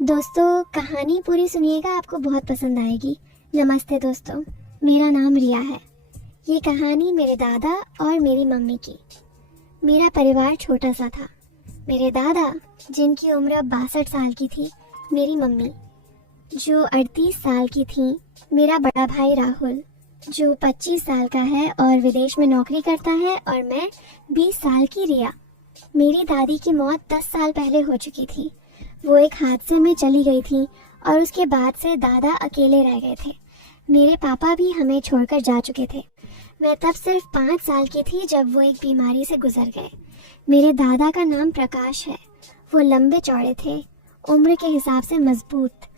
दोस्तों, कहानी पूरी सुनिएगा, आपको बहुत पसंद आएगी। नमस्ते दोस्तों, मेरा नाम रिया है। ये कहानी मेरे दादा और मेरी मम्मी की। मेरा परिवार छोटा सा था। मेरे दादा, जिनकी उम्र अब 62 साल की थी, मेरी मम्मी जो 38 साल की थी, मेरा बड़ा भाई राहुल जो 25 साल का है और विदेश में नौकरी करता है, और मैं 20 साल की रिया। मेरी दादी की मौत 10 साल पहले हो चुकी थी। वो एक हादसे में चली गई थी और उसके बाद से दादा अकेले रह गए थे। मेरे पापा भी हमें छोड़कर जा चुके थे। मैं तब सिर्फ 5 साल की थी जब वो एक बीमारी से गुजर गए। मेरे दादा का नाम प्रकाश है। वो लंबे चौड़े थे, उम्र के हिसाब से मजबूत।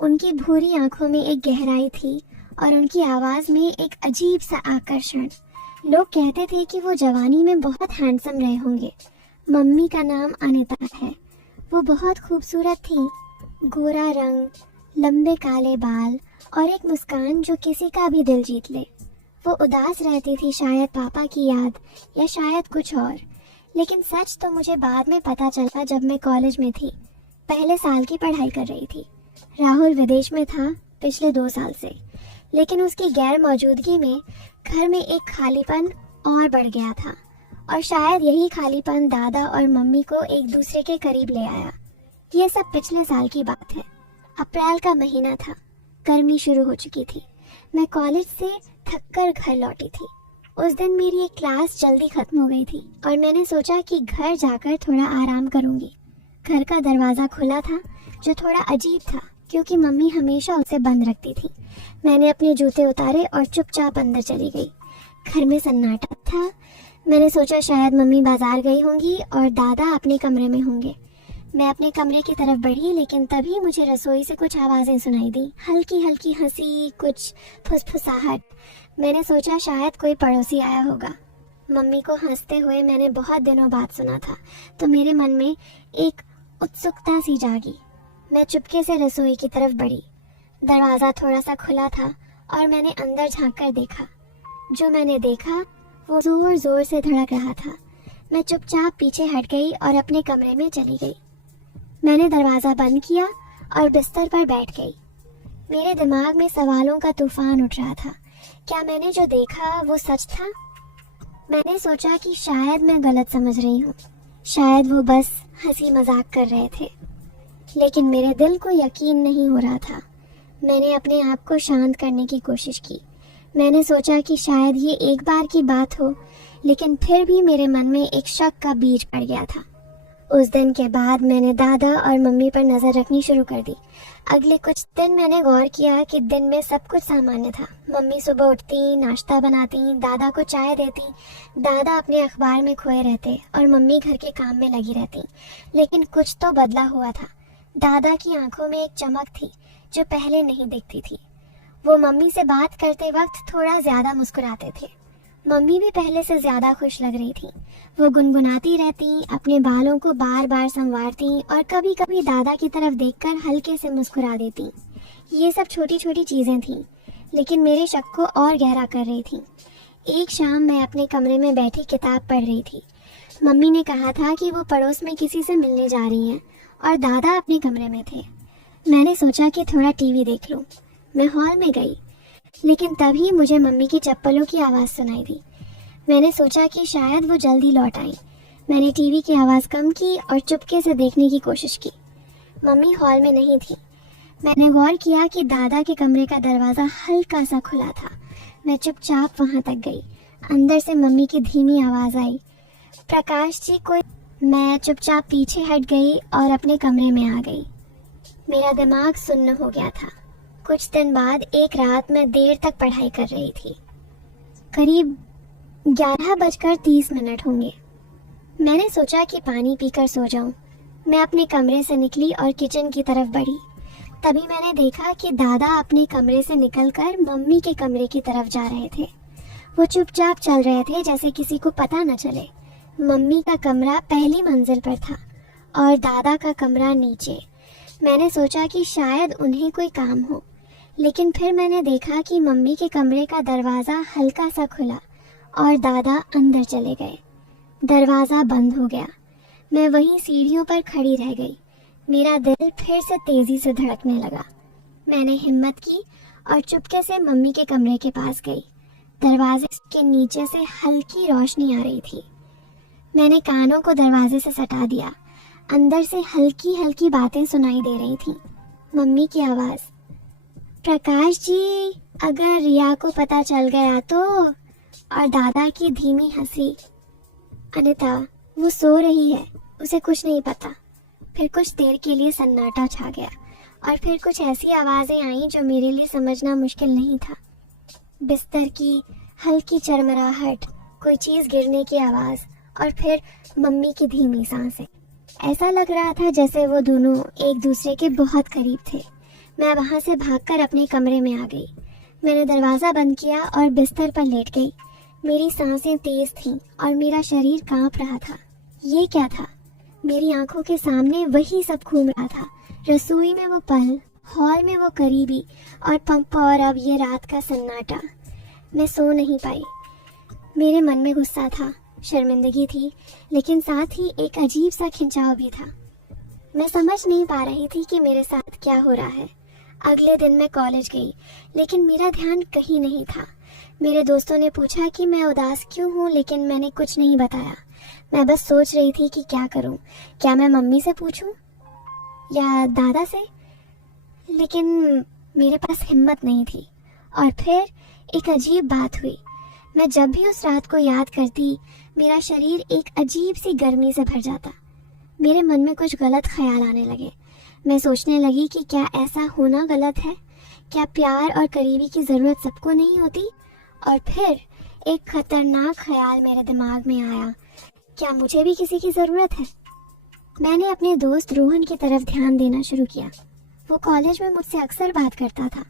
उनकी भूरी आंखों में एक गहराई थी और उनकी आवाज़ में एक अजीब सा आकर्षण। लोग कहते थे कि वो जवानी में बहुत हैंडसम रहे होंगे। मम्मी का नाम अनिता है। वो बहुत खूबसूरत थी। गोरा रंग, लंबे काले बाल और एक मुस्कान जो किसी का भी दिल जीत ले। वो उदास रहती थी, शायद पापा की याद या शायद कुछ और। लेकिन सच तो मुझे बाद में पता चला जब मैं कॉलेज में थी, पहले साल की पढ़ाई कर रही थी। राहुल विदेश में था पिछले 2 साल से, लेकिन उसकी गैर मौजूदगी में घर में एक खालीपन और बढ़ गया था। और शायद यही खालीपन दादा और मम्मी को एक दूसरे के करीब ले आया। ये सब पिछले साल की बात है। अप्रैल का महीना था। गर्मी शुरू हो चुकी थी। मैं कॉलेज से थककर घर लौटी थी। उस दिन मेरी एक क्लास जल्दी खत्म हो गई थी और मैंने सोचा कि घर जाकर थोड़ा आराम करूंगी। घर का दरवाज़ा खुला था, जो थोड़ा अजीब था क्योंकि मम्मी हमेशा उसे बंद रखती थी। मैंने अपने जूते उतारे और चुपचाप अंदर चली गई। घर में सन्नाटा था। मैंने सोचा शायद मम्मी बाजार गई होंगी और दादा अपने कमरे में होंगे। मैं अपने कमरे की तरफ बढ़ी, लेकिन तभी मुझे रसोई से कुछ आवाज़ें सुनाई दी। हल्की हल्की हंसी, कुछ फुसफुसाहट। मैंने सोचा शायद कोई पड़ोसी आया होगा। मम्मी को हंसते हुए मैंने बहुत दिनों बाद सुना था, तो मेरे मन में एक उत्सुकता सी जागी। मैं चुपके से रसोई की तरफ बढ़ी। दरवाज़ा थोड़ा सा खुला था और मैंने अंदर झांक कर देखा। जो मैंने देखा वो जोर जोर से धड़क रहा था। मैं चुपचाप पीछे हट गई और अपने कमरे में चली गई। मैंने दरवाज़ा बंद किया और बिस्तर पर बैठ गई। मेरे दिमाग में सवालों का तूफान उठ रहा था। क्या मैंने जो देखा वो सच था? मैंने सोचा कि शायद मैं गलत समझ रही हूँ, शायद वो बस हंसी मजाक कर रहे थे। लेकिन मेरे दिल को यकीन नहीं हो रहा था। मैंने अपने आप को शांत करने की कोशिश की। मैंने सोचा कि शायद ये एक बार की बात हो, लेकिन फिर भी मेरे मन में एक शक का बीज पड़ गया था। उस दिन के बाद मैंने दादा और मम्मी पर नज़र रखनी शुरू कर दी। अगले कुछ दिन मैंने गौर किया कि दिन में सब कुछ सामान्य था। मम्मी सुबह उठती, नाश्ता बनाती, दादा को चाय देती, दादा अपने अखबार में खोए रहते और मम्मी घर के काम में लगी रहती। लेकिन कुछ तो बदला हुआ था। दादा की आंखों में एक चमक थी जो पहले नहीं दिखती थी। वो मम्मी से बात करते वक्त थोड़ा ज्यादा मुस्कुराते थे। मम्मी भी पहले से ज्यादा खुश लग रही थी। वो गुनगुनाती रहती, अपने बालों को बार बार संवारती और कभी कभी दादा की तरफ देखकर हल्के से मुस्कुरा देती। ये सब छोटी छोटी चीजें थीं, लेकिन मेरे शक को और गहरा कर रही थी। एक शाम मैं अपने कमरे में बैठी किताब पढ़ रही थी। मम्मी ने कहा था कि वो पड़ोस में किसी से मिलने जा रही हैं और दादा अपने कमरे में थे। मैंने सोचा कि थोड़ा टीवी देख लूं। मैं हॉल में गई, लेकिन तभी मुझे मम्मी की चप्पलों की आवाज़ सुनाई दी। मैंने सोचा कि शायद वो जल्दी लौट आई। मैंने टीवी की आवाज़ कम की और चुपके से देखने की कोशिश की। मम्मी हॉल में नहीं थी। मैंने गौर किया कि दादा के कमरे का दरवाज़ा हल्का सा खुला था। मैं चुपचाप वहाँ तक गई। अंदर से मम्मी की धीमी आवाज़ आई, प्रकाश जी कोई। मैं चुपचाप पीछे हट गई और अपने कमरे में आ गई। मेरा दिमाग सुन्न हो गया था। कुछ दिन बाद एक रात मैं देर तक पढ़ाई कर रही थी। करीब 11:30 होंगे। मैंने सोचा कि पानी पीकर सो जाऊं। मैं अपने कमरे से निकली और किचन की तरफ बढ़ी। तभी मैंने देखा कि दादा अपने कमरे से निकलकर मम्मी के कमरे की तरफ जा रहे थे। वो चुपचाप चल रहे थे, जैसे किसी को पता न चले। मम्मी का कमरा पहली मंजिल पर था और दादा का कमरा नीचे। मैंने सोचा कि शायद उन्हें कोई काम हो, लेकिन फिर मैंने देखा कि मम्मी के कमरे का दरवाज़ा हल्का सा खुला और दादा अंदर चले गए। दरवाज़ा बंद हो गया। मैं वहीं सीढ़ियों पर खड़ी रह गई। मेरा दिल फिर से तेजी से धड़कने लगा। मैंने हिम्मत की और चुपके से मम्मी के कमरे के पास गई। दरवाजे के नीचे से हल्की रोशनी आ रही थी। मैंने कानों को दरवाजे से सटा दिया। अंदर से हल्की हल्की बातें सुनाई दे रही थी। मम्मी की आवाज, प्रकाश जी, अगर रिया को पता चल गया तो। और दादा की धीमी हंसी, अनिता वो सो रही है, उसे कुछ नहीं पता। फिर कुछ देर के लिए सन्नाटा छा गया और फिर कुछ ऐसी आवाजें आईं जो मेरे लिए समझना मुश्किल नहीं था। बिस्तर की हल्की चरमराहट, कोई चीज गिरने की आवाज और फिर मम्मी की धीमी सांसें। ऐसा लग रहा था जैसे वो दोनों एक दूसरे के बहुत करीब थे। मैं वहां से भागकर अपने कमरे में आ गई। मैंने दरवाजा बंद किया और बिस्तर पर लेट गई। मेरी सांसें तेज थीं और मेरा शरीर कांप रहा था। ये क्या था? मेरी आंखों के सामने वही सब घूम रहा था। रसोई में वो पल, हॉल में वो करीबी और पंप, और अब ये रात का सन्नाटा। मैं सो नहीं पाई। मेरे मन में गुस्सा था, शर्मिंदगी थी, लेकिन साथ ही एक अजीब सा खिंचाव भी था। मैं समझ नहीं पा रही थी कि मेरे साथ क्या हो रहा है। अगले दिन मैं कॉलेज गई, लेकिन मेरा ध्यान कहीं नहीं था। मेरे दोस्तों ने पूछा कि मैं उदास क्यों हूँ, लेकिन मैंने कुछ नहीं बताया। मैं बस सोच रही थी कि क्या करूँ। क्या मैं मम्मी से पूछूं या दादा से? लेकिन मेरे पास हिम्मत नहीं थी। और फिर एक अजीब बात हुई। मैं जब भी उस रात को याद करती, मेरा शरीर एक अजीब सी गर्मी से भर जाता। मेरे मन में कुछ गलत ख्याल आने लगे। मैं सोचने लगी कि क्या ऐसा होना गलत है? क्या प्यार और करीबी की ज़रूरत सबको नहीं होती? और फिर एक खतरनाक ख्याल मेरे दिमाग में आया, क्या मुझे भी किसी की ज़रूरत है? मैंने अपने दोस्त रोहन की तरफ ध्यान देना शुरू किया। वो कॉलेज में मुझसे अक्सर बात करता था।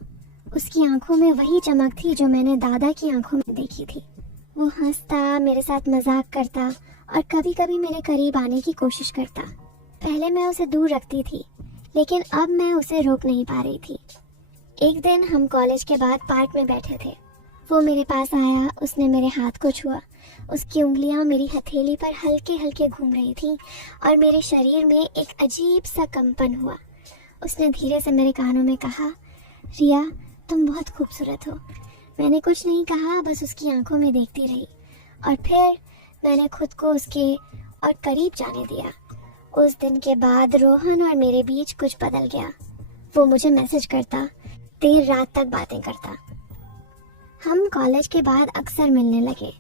उसकी आंखों में वही चमक थी जो मैंने दादा की आंखों में देखी थी। वो हंसता, मेरे साथ मजाक करता और कभी कभी मेरे करीब आने की कोशिश करता। पहले मैं उसे दूर रखती थी, लेकिन अब मैं उसे रोक नहीं पा रही थी। एक दिन हम कॉलेज के बाद पार्क में बैठे थे। वो मेरे पास आया, उसने मेरे हाथ को छुआ। उसकी उंगलियां मेरी हथेली पर हल्के हल्के घूम रही थीं और मेरे शरीर में एक अजीब सा कंपन हुआ। उसने धीरे से मेरे कानों में कहा, रिया तुम बहुत खूबसूरत हो। मैंने कुछ नहीं कहा, बस उसकी आंखों में देखती रही और फिर मैंने खुद को उसके और करीब जाने दिया। उस दिन के बाद रोहन और मेरे बीच कुछ बदल गया। वो मुझे मैसेज करता, देर रात तक बातें करता। हम कॉलेज के बाद अक्सर मिलने लगे।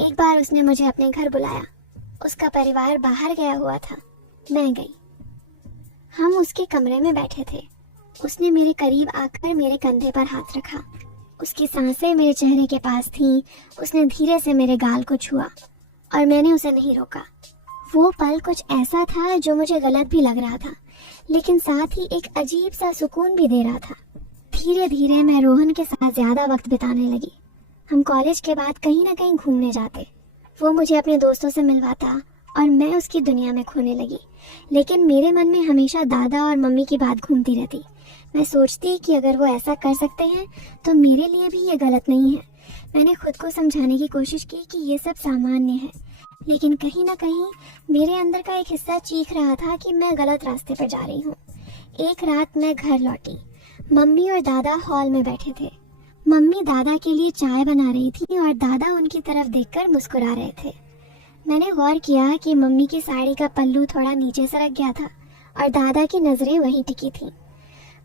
एक बार उसने मुझे अपने घर बुलाया। उसका परिवार बाहर गया हुआ था। मैं गई। हम उसके कमरे में बैठे थे। उसने मेरे करीब आकर मेरे कंधे पर हाथ रखा। उसकी सांसें मेरे चेहरे के पास थीं। उसने धीरे से मेरे गाल को छुआ और मैंने उसे नहीं रोका। वो पल कुछ ऐसा था जो मुझे गलत भी लग रहा था, लेकिन साथ ही एक अजीब सा सुकून भी दे रहा था। धीरे धीरे मैं रोहन के साथ ज्यादा वक्त बिताने लगी। हम कॉलेज के बाद कहीं ना कहीं घूमने जाते। वो मुझे अपने दोस्तों से मिलवाता और मैं उसकी दुनिया में खोने लगी। लेकिन मेरे मन में हमेशा दादा और मम्मी की बात घूमती रहती। मैं सोचती कि अगर वो ऐसा कर सकते हैं तो मेरे लिए भी ये गलत नहीं है। मैंने खुद को समझाने की कोशिश की कि ये सब सामान्य है, लेकिन कहीं ना कहीं मेरे अंदर का एक हिस्सा चीख रहा था कि मैं गलत रास्ते पर जा रही हूँ। एक रात मैं घर लौटी। मम्मी और दादा हॉल में बैठे थे। मम्मी दादा के लिए चाय बना रही थी और दादा उनकी तरफ देखकर मुस्कुरा रहे थे। मैंने गौर किया कि मम्मी की साड़ी का पल्लू थोड़ा नीचे सरक गया था और दादा की नजरें वहीं टिकी थीं।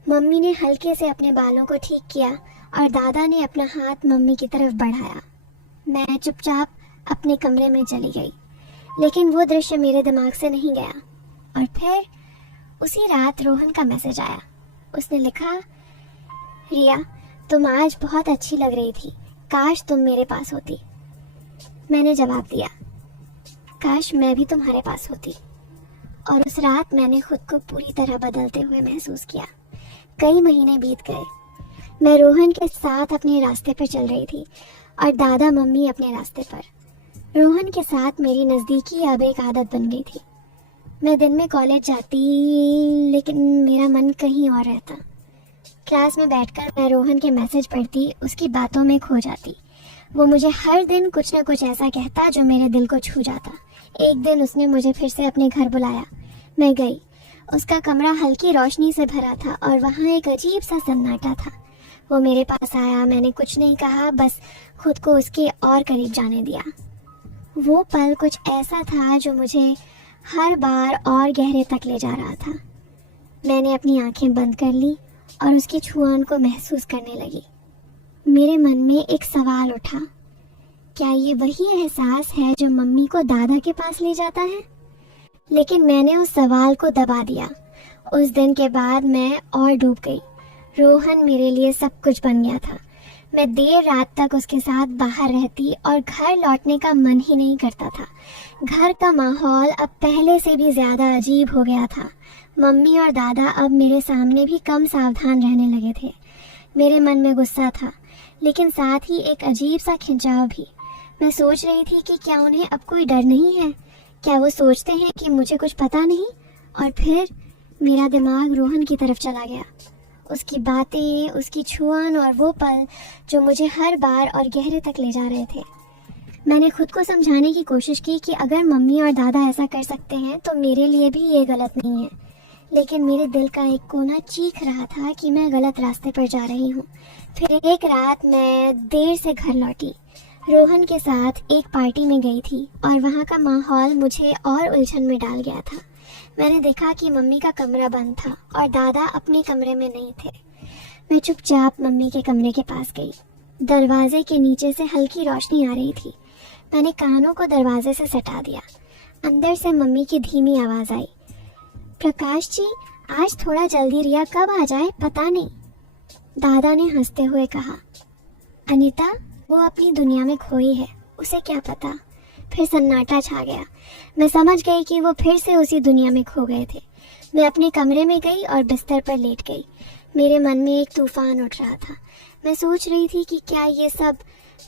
मम्मी ने हल्के से अपने बालों को ठीक किया और दादा ने अपना हाथ मम्मी की तरफ बढ़ाया। मैं चुपचाप अपने कमरे में चली गई, लेकिन वो दृश्य मेरे दिमाग से नहीं गया। और फिर उसी रात रोहन का मैसेज आया। उसने लिखा, रिया तुम आज बहुत अच्छी लग रही थी, काश तुम मेरे पास होती। मैंने जवाब दिया, काश मैं भी तुम्हारे पास होती। और उस रात मैंने खुद को पूरी तरह बदलते हुए महसूस किया। कई महीने बीत गए। मैं रोहन के साथ अपने रास्ते पर चल रही थी और दादा मम्मी अपने रास्ते पर। रोहन के साथ मेरी नज़दीकी अब एक आदत बन गई थी। मैं दिन में कॉलेज जाती, लेकिन मेरा मन कहीं और रहता। क्लास में बैठकर मैं रोहन के मैसेज पढ़ती, उसकी बातों में खो जाती। वो मुझे हर दिन कुछ न कुछ ऐसा कहता जो मेरे दिल को छू जाता। एक दिन उसने मुझे फिर से अपने घर बुलाया। मैं गई। उसका कमरा हल्की रोशनी से भरा था और वहाँ एक अजीब सा सन्नाटा था। वो मेरे पास आया, मैंने कुछ नहीं कहा, बस खुद को उसके और करीब जाने दिया। वो पल कुछ ऐसा था जो मुझे हर बार और गहरे तक ले जा रहा था। मैंने अपनी आंखें बंद कर ली और उसकी छुआन को महसूस करने लगी। मेरे मन में एक सवाल उठा, क्या ये वही एहसास है जो मम्मी को दादा के पास ले जाता है? लेकिन मैंने उस सवाल को दबा दिया। उस दिन के बाद मैं और डूब गई। रोहन मेरे लिए सब कुछ बन गया था। मैं देर रात तक उसके साथ बाहर रहती और घर लौटने का मन ही नहीं करता था। घर का माहौल अब पहले से भी ज्यादा अजीब हो गया था। मम्मी और दादा अब मेरे सामने भी कम सावधान रहने लगे थे। मेरे मन में गुस्सा था, लेकिन साथ ही एक अजीब सा खिंचाव भी। मैं सोच रही थी कि क्या उन्हें अब कोई डर नहीं है? क्या वो सोचते हैं कि मुझे कुछ पता नहीं? और फिर मेरा दिमाग रोहन की तरफ चला गया। उसकी बातें, उसकी छुआन और वो पल जो मुझे हर बार और गहरे तक ले जा रहे थे। मैंने खुद को समझाने की कोशिश की कि अगर मम्मी और दादा ऐसा कर सकते हैं तो मेरे लिए भी ये गलत नहीं है। लेकिन मेरे दिल का एक कोना चीख रहा था कि मैं गलत रास्ते पर जा रही हूँ। फिर एक रात मैं देर से घर लौटी। रोहन के साथ एक पार्टी में गई थी और वहाँ का माहौल मुझे और उलझन में डाल गया था। मैंने देखा कि मम्मी का कमरा बंद था और दादा अपने कमरे में नहीं थे। मैं चुपचाप मम्मी के कमरे के पास गई। दरवाजे के नीचे से हल्की रोशनी आ रही थी। मैंने कानों को दरवाजे से सटा दिया। अंदर से मम्मी की धीमी आवाज आई, प्रकाश जी, आज थोड़ा जल्दी, रिया कब आ जाए पता नहीं। दादा ने हंसते हुए कहा, अनीता, वो अपनी दुनिया में खोई है, उसे क्या पता। फिर सन्नाटा छा गया। मैं समझ गई कि वो फिर से उसी दुनिया में खो गए थे। मैं अपने कमरे में गई और बिस्तर पर लेट गई। मेरे मन में एक तूफान उठ रहा था। मैं सोच रही थी कि क्या ये सब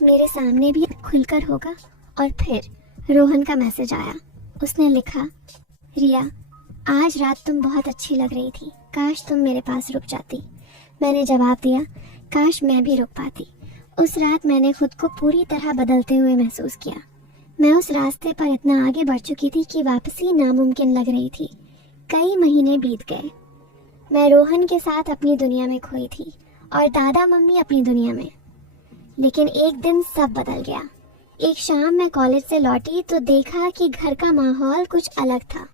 मेरे सामने भी खुलकर होगा। और फिर रोहन का मैसेज आया। उसने लिखा, रिया, आज रात तुम बहुत अच्छी लग रही थी, काश तुम मेरे पास रुक जाती। मैंने जवाब दिया, काश मैं भी रुक पाती। उस रात मैंने खुद को पूरी तरह बदलते हुए महसूस किया। मैं उस रास्ते पर इतना आगे बढ़ चुकी थी कि वापसी नामुमकिन लग रही थी। कई महीने बीत गए। मैं रोहन के साथ अपनी दुनिया में खोई थी और दादा मम्मी अपनी दुनिया में। लेकिन एक दिन सब बदल गया। एक शाम मैं कॉलेज से लौटी तो देखा कि घर का माहौल कुछ अलग था।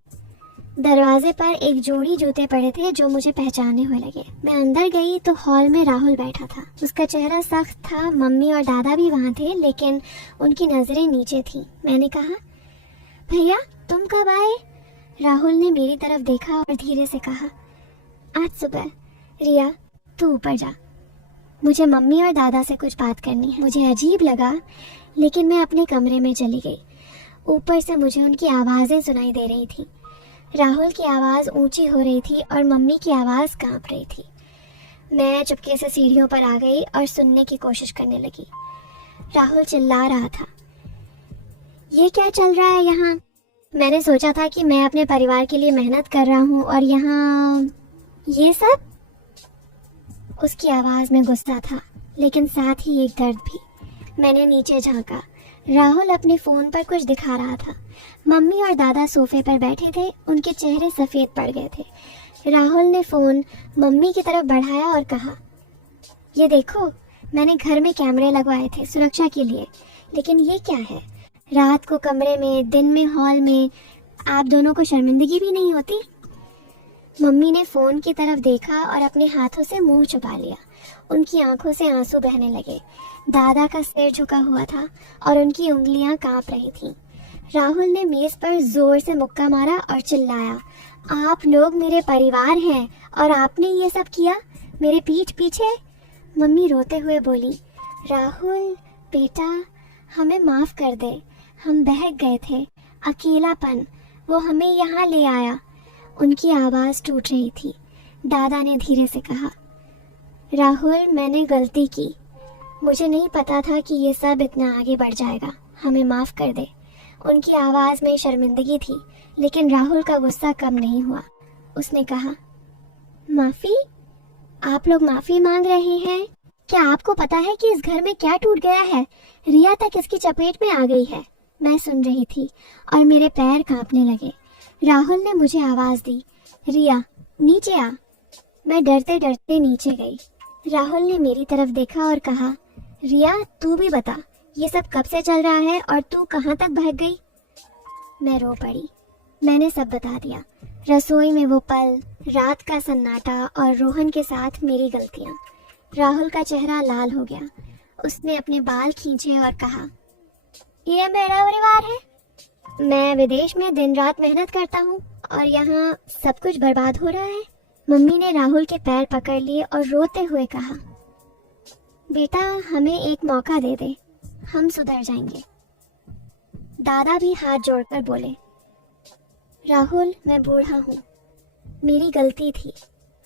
दरवाजे पर एक जोड़ी जूते पड़े थे जो मुझे पहचानने हुए लगे। मैं अंदर गई तो हॉल में राहुल बैठा था। उसका चेहरा सख्त था। मम्मी और दादा भी वहाँ थे, लेकिन उनकी नजरें नीचे थीं। मैंने कहा, भैया तुम कब आए? राहुल ने मेरी तरफ देखा और धीरे से कहा, आज सुबह। रिया, तू ऊपर जा, मुझे मम्मी और दादा से कुछ बात करनी है। मुझे अजीब लगा, लेकिन मैं अपने कमरे में चली गई। ऊपर से मुझे उनकी आवाज़ें सुनाई दे रही थी। राहुल की आवाज़ ऊंची हो रही थी और मम्मी की आवाज़ कांप रही थी। मैं चुपके से सीढ़ियों पर आ गई और सुनने की कोशिश करने लगी। राहुल चिल्ला रहा था, ये क्या चल रहा है यहाँ? मैंने सोचा था कि मैं अपने परिवार के लिए मेहनत कर रहा हूँ और यहाँ ये सब। उसकी आवाज़ में गुस्सा था, लेकिन साथ ही एक दर्द भी। मैंने नीचे झांका। राहुल अपने फ़ोन पर कुछ दिखा रहा था। मम्मी और दादा सोफे पर बैठे थे। उनके चेहरे सफ़ेद पड़ गए थे। राहुल ने फ़ोन मम्मी की तरफ बढ़ाया और कहा, ये देखो, मैंने घर में कैमरे लगवाए थे सुरक्षा के लिए, लेकिन ये क्या है? रात को कमरे में, दिन में हॉल में, आप दोनों को शर्मिंदगी भी नहीं होती? मम्मी ने फ़ोन की तरफ देखा और अपने हाथों से मुंह छुपा लिया। उनकी आंखों से आंसू बहने लगे। दादा का सिर झुका हुआ था और उनकी उंगलियां कांप रही थीं। राहुल ने मेज पर जोर से मुक्का मारा और चिल्लाया, आप लोग मेरे परिवार हैं और आपने ये सब किया मेरे पीठ पीछे? मम्मी रोते हुए बोली, राहुल बेटा, हमें माफ़ कर दे, हम बहक गए थे, अकेलापन, वो हमें यहाँ ले आया। उनकी आवाज़ टूट रही थी। दादा ने धीरे से कहा, राहुल, मैंने गलती की, मुझे नहीं पता था कि ये सब इतना आगे बढ़ जाएगा, हमें माफ़ कर दे। उनकी आवाज़ में शर्मिंदगी थी, लेकिन राहुल का गुस्सा कम नहीं हुआ। उसने कहा, माफ़ी? आप लोग माफ़ी मांग रहे हैं? क्या आपको पता है कि इस घर में क्या टूट गया है? रिया तक इसकी चपेट में आ गई है। मैं सुन रही थी और मेरे पैर कांपने लगे। राहुल ने मुझे आवाज़ दी, रिया, नीचे आ। मैं डरते डरते नीचे गई। राहुल ने मेरी तरफ देखा और कहा, रिया तू भी बता, ये सब कब से चल रहा है और तू कहाँ तक भाग गई? मैं रो पड़ी। मैंने सब बता दिया, रसोई में वो पल, रात का सन्नाटा और रोहन के साथ मेरी गलतियाँ। राहुल का चेहरा लाल हो गया। उसने अपने बाल खींचे और कहा, ये मेरा परिवार है। मैं विदेश में दिन रात मेहनत करता हूँ और यहाँ सब कुछ बर्बाद हो रहा है। मम्मी ने राहुल के पैर पकड़ लिए और रोते हुए कहा, बेटा हमें एक मौका दे दे, हम सुधर जाएंगे। दादा भी हाथ जोड़कर बोले, राहुल मैं बूढ़ा हूँ, मेरी गलती थी,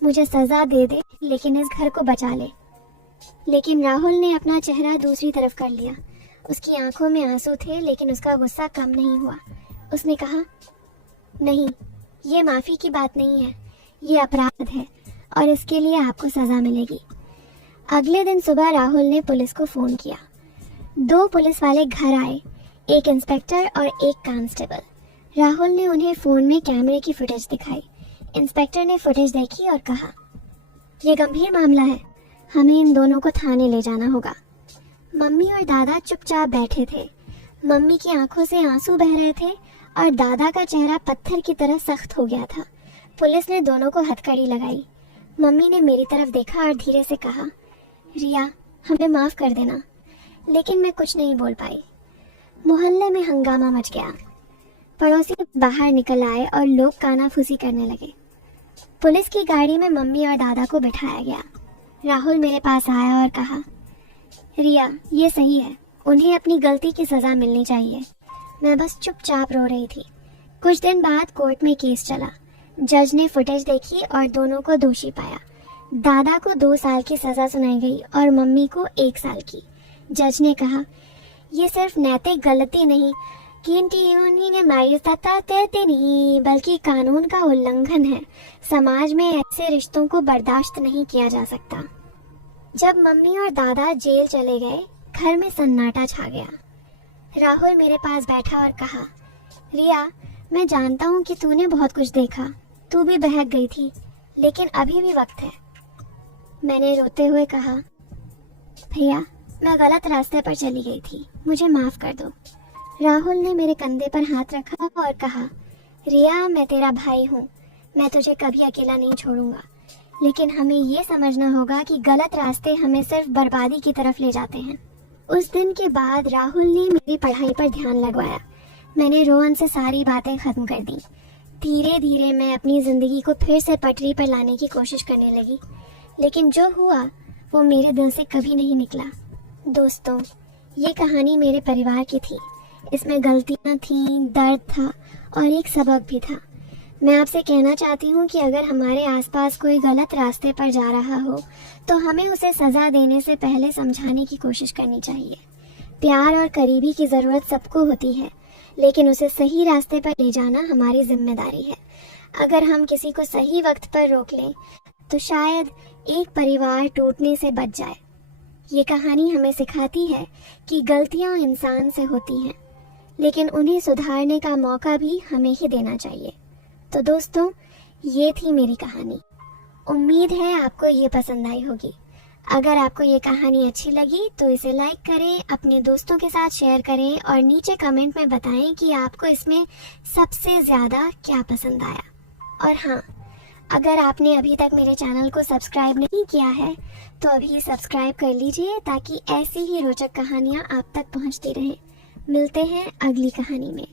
मुझे सजा दे दे लेकिन इस घर को बचा ले। लेकिन राहुल ने अपना चेहरा दूसरी तरफ कर लिया। उसकी आंखों में आंसू थे लेकिन उसका गुस्सा कम नहीं हुआ। उसने कहा, नहीं, ये माफ़ी की बात नहीं है, ये अपराध है और इसके लिए आपको सज़ा मिलेगी। अगले दिन सुबह राहुल ने पुलिस को फ़ोन किया। 2 पुलिस वाले घर आए, एक इंस्पेक्टर और एक कांस्टेबल। राहुल ने उन्हें फ़ोन में कैमरे की फुटेज दिखाई। इंस्पेक्टर ने फुटेज देखी और कहा, यह गंभीर मामला है, हमें इन दोनों को थाने ले जाना होगा। मम्मी और दादा चुपचाप बैठे थे। मम्मी की आंखों से आंसू बह रहे थे और दादा का चेहरा पत्थर की तरह सख्त हो गया था। पुलिस ने दोनों को हथकड़ी लगाई। मम्मी ने मेरी तरफ देखा और धीरे से कहा, रिया हमें माफ़ कर देना। लेकिन मैं कुछ नहीं बोल पाई। मोहल्ले में हंगामा मच गया। पड़ोसी बाहर निकल आए और लोग कानाफूसी करने लगे। पुलिस की गाड़ी में मम्मी और दादा को बिठाया गया। राहुल मेरे पास आया और कहा, रिया ये सही है, उन्हें अपनी गलती की सज़ा मिलनी चाहिए। मैं बस चुपचाप रो रही थी। कुछ दिन बाद कोर्ट में केस चला। जज ने फुटेज देखी और दोनों को दोषी पाया। दादा को 2 साल की सज़ा सुनाई गई और मम्मी को 1 साल की। जज ने कहा, ये सिर्फ नैतिक गलती नहीं नहीं बल्कि कानून का उल्लंघन है। समाज में ऐसे रिश्तों को बर्दाश्त नहीं किया जा सकता। जब मम्मी और दादा जेल चले गए, घर में सन्नाटा छा गया। राहुल मेरे पास बैठा और कहा, रिया मैं जानता हूँ कि तूने बहुत कुछ देखा, तू भी बहक गई थी, लेकिन अभी भी वक्त है। मैंने रोते हुए कहा, भैया मैं गलत रास्ते पर चली गई थी, मुझे माफ़ कर दो। राहुल ने मेरे कंधे पर हाथ रखा और कहा, रिया मैं तेरा भाई हूँ, मैं तुझे कभी अकेला नहीं छोड़ूंगा। लेकिन हमें ये समझना होगा कि गलत रास्ते हमें सिर्फ बर्बादी की तरफ ले जाते हैं। उस दिन के बाद राहुल ने मेरी पढ़ाई पर ध्यान लगवाया। मैंने रोहन से सारी बातें ख़त्म कर दी। धीरे धीरे मैं अपनी ज़िंदगी को फिर से पटरी पर लाने की कोशिश करने लगी। लेकिन जो हुआ वो मेरे दिल से कभी नहीं निकला। दोस्तों, ये कहानी मेरे परिवार की थी। इसमें गलतियाँ थीं, दर्द था और एक सबक भी था। मैं आपसे कहना चाहती हूँ कि अगर हमारे आसपास कोई गलत रास्ते पर जा रहा हो तो हमें उसे सज़ा देने से पहले समझाने की कोशिश करनी चाहिए। प्यार और करीबी की ज़रूरत सबको होती है, लेकिन उसे सही रास्ते पर ले जाना हमारी जिम्मेदारी है। अगर हम किसी को सही वक्त पर रोक लें तो शायद एक परिवार टूटने से बच जाए। ये कहानी हमें सिखाती है कि गलतियाँ इंसान से होती हैं, लेकिन उन्हें सुधारने का मौका भी हमें ही देना चाहिए। तो दोस्तों, ये थी मेरी कहानी। उम्मीद है आपको ये पसंद आई होगी। अगर आपको ये कहानी अच्छी लगी तो इसे लाइक करें, अपने दोस्तों के साथ शेयर करें और नीचे कमेंट में बताएं कि आपको इसमें सबसे ज़्यादा क्या पसंद आया। और हाँ, अगर आपने अभी तक मेरे चैनल को सब्सक्राइब नहीं किया है तो अभी सब्सक्राइब कर लीजिए ताकि ऐसी ही रोचक कहानियाँ आप तक पहुँचती रहें। मिलते हैं अगली कहानी में।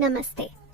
नमस्ते।